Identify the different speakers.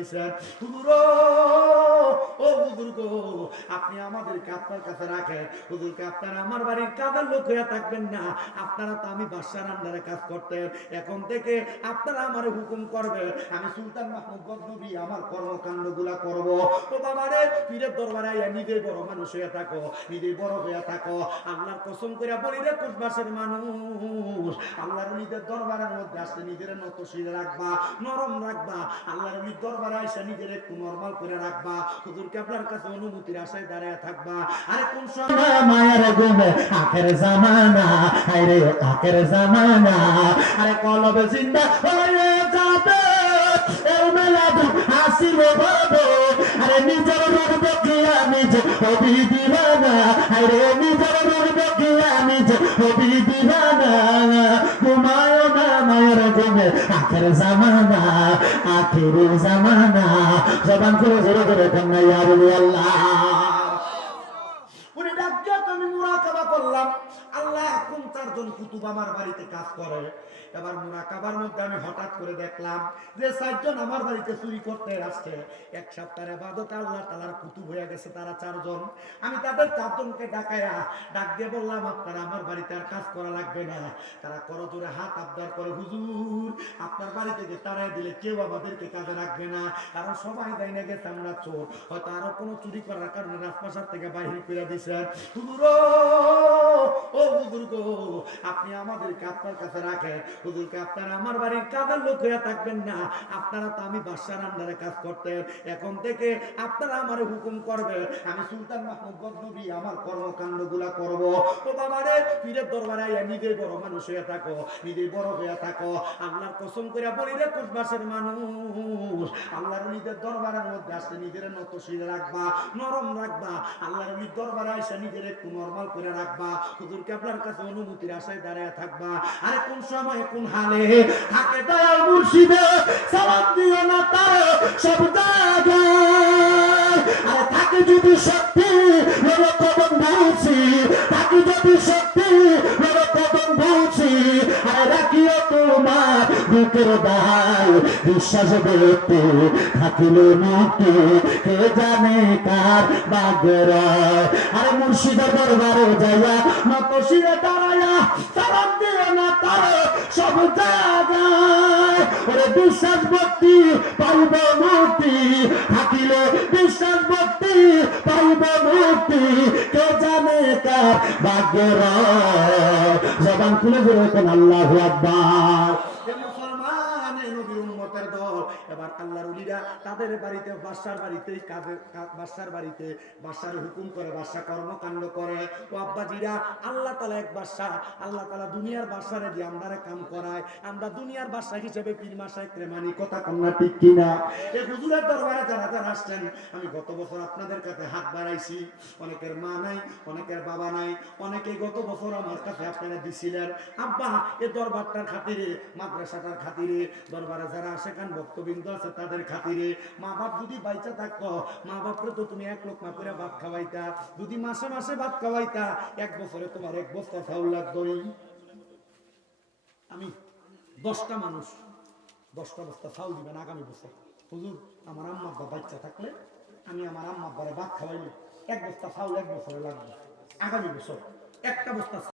Speaker 1: দিছেন হুজুর আপনি আমাদেরকে আপনার কাছে রাখেন। হুজুরকে আপনারা আমার বাড়ির কাজের লোক হয়ে থাকবেন না? আপনারা তো আমি বাদশার আন্ডারে কাজ করতেন। এখন থেকে আপনারা আমার হুকুম করবে আমি সুলতান মাহমুদ গজনবী, আমার কর্মকাণ্ডগুলা করব আল্লাহর নিজের রাখবা, নরম রাখবা। দরবারে নিজের নরমাল করে রাখবা। আপনার কাছে অনুমতির আশায় দাঁড়ায় থাকবা। আরে কোন সময়?
Speaker 2: মায়ের গুমে আখের জামানা। আরে আখের জামানা। আরে কলবে জিন্দা হয়ে যাবে। এর মেলা হাসিব বাবু। আরে নিজের রূপ দেখিয়া নিজে হবি দিবানা। আরে নিজের রূপ দেখিয়া নিজে হবি দিবানা। আখের জামানা আখের জামানা। জবান করে জোরে করে কন্যা ইয়ারুল আল্লাহ।
Speaker 1: আমার বাড়িতে করে। করে তারা চারজন আমি তাদের চারজনকে ডাক দিয়ে বললাম, আপনারা আমার বাড়িতে আর কাজ করা লাগবে না। তারা করজোরে হাত আবদার করে, হুজুর, আপনার বাড়ি থেকে তারাই দিলে কেউ আমাদেরকে কাজে রাখবে না। কারণ সবাই দেয় না গেছে আমরা চোর। হয়তো আরও কোনো চুরি করার কারণে রাজপ্রাসাদ থেকে বাহির করে দিছেন। হুজুর আপনি আমাদেরকে আপনার কাছে রাখেন। হুজুরকে আপনারা আমার বাড়ির কাজের লোক থাকবেন না। আপনারা তো আমি বাদশার আন্ডারে কাজ করতেন। এখন থেকে আপনারা আমার হুকুম করবে আমি সুলতান মাহমুদ গজনবী, আমার কর্মকাণ্ডগুলা করব। ও বাবারে পীরের দরবারে আইয়া নিজেই বড় মানুষ হয়ে থাকো, নিজেই বড় হয়ে থাকো। আল্লাহর কসম করে বলি রে কোটবাসের মানুষ, আল্লাহর নিজের দরবারের মধ্যে আসতে নিজের নত শিরে রাখবা, নরম রাখবা। আল্লাহর দরবারে এসে নিজের একটু নর্মাল করে রাখবা। আপনার কাছে অনুমতির আশায় দাঁড়ায় থাকবা। আরে কোন সময় কোন হালে থাকে দয়াল মুর্শিদে, সালাম দিও না তার সব
Speaker 2: থাকে যদি সত্যি যদি সত্যি রাখিও তোমার বুকের দায় বিশ্বাস ব্যক্তি থাকিলে মুক্তি, কে জানে কার বাগের আরে মুর্শিদের দরবারে যাইয়া নত শিরে দাঁড়াইয়া সালাম দিও না তার সব জায়গায়। ওরে বিশ্বাস ভক্তি পাইব মুক্তি, থাকিলে বিশ্বাস ভক্তি পাইব মুক্তি, কে জানে কার জবান খুলে জোরে আল্লাহ আকবার।
Speaker 1: উম্মতের দল। এবার আল্লাহর উলিরা তাদের বাড়িতে বাড়িতে হুকুম করে কর্মকাণ্ড করে। ও আব্বাজিরা, আল্লাহ তালা এক আল্লাহ তালা দুনিয়ার দিয়ে আমরা কাম করায়। আমরা দুনিয়ার হিসেবে পীর মাসায় কথা কন্যা ঠিক কিনা? এই হুজুরের দরবারে যারা যারা আসছেন, আমি গত বছর আপনাদের কাছে হাত বাড়াইছি। অনেকের মা নাই, অনেকের বাবা নাই, অনেকে গত বছর আমার কাছে আপনারা দিছিলেন। আব্বা, এ দরবারটার খাতিরে, মাদ্রাসাটার খাতিরে দরবারে যারা আসে কান ভক্তবৃন্দ আছে তাদের খাতিরে। মা বাপ যদি বাইচা থাকতো মা বাপরে তো তুমি এক লোক মা করে ভাত খাওয়াইতা। যদি মাসে মাসে ভাত খাওয়াইতা, এক বছরে তোমার এক বস্তা চাউল লাগতোই আমি দশটা মানুষ, দশটা বস্তা চাউল দিবেন আগামী বছর। হুজুর, আমার আম্মা আব্বা বাচ্চা থাকলে আমি আমার আম্মা আব্বারে ভাত খাওয়াইলে এক বস্তা চাউল এক বছরে লাগবে। আগামী বছর একটা বস্তা